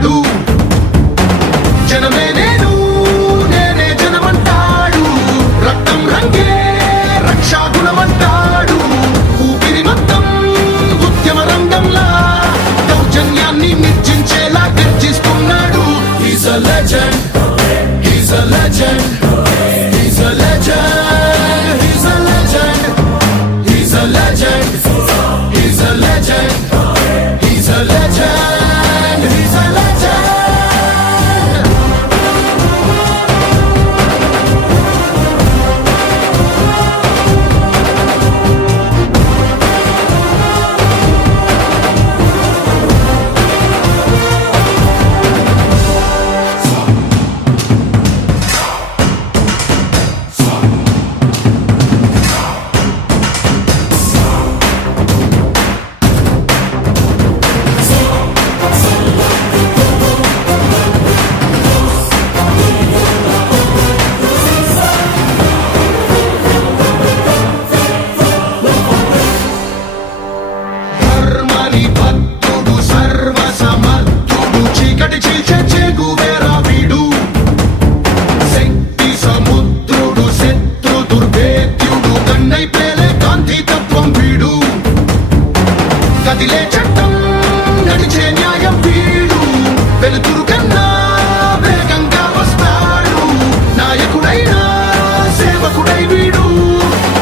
చేస్తున్నాడు. జనమే నేను, నేనే జనమంటాడు. రక్తం రంగే రక్షాగుణమంటాడు. ఊపిరి మొత్తం ఉద్యమ రంగంలా దౌర్జన్యాన్ని నిర్జించేలా గర్జిస్తున్నాడు. He's a legend, he's a legend, he's a legend, he's a legend, he's a legend, he's a legend, he's a legend, he's a legend. ధర్మాని భక్తుడు సర్వ సమర్థుడు చీకటి చీల్చే చెగువేరా వీడు. శక్తి సముద్రుడు శత్రు దుర్భేద్యుడు కన్నై పేలే గాంధీ తత్వం వీడు. కదిలే చట్టం నడిచే న్యాయం వీడు. వెలుతురు కన్నా వేగంగా వస్తాడు. నాయకుడైనా సేవకుడై వీడు.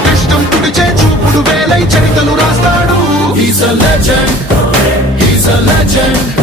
కష్టం తుడిచే చూపుడు వేలై చరితలు రాస్తాడు. He's a legend, he's a legend.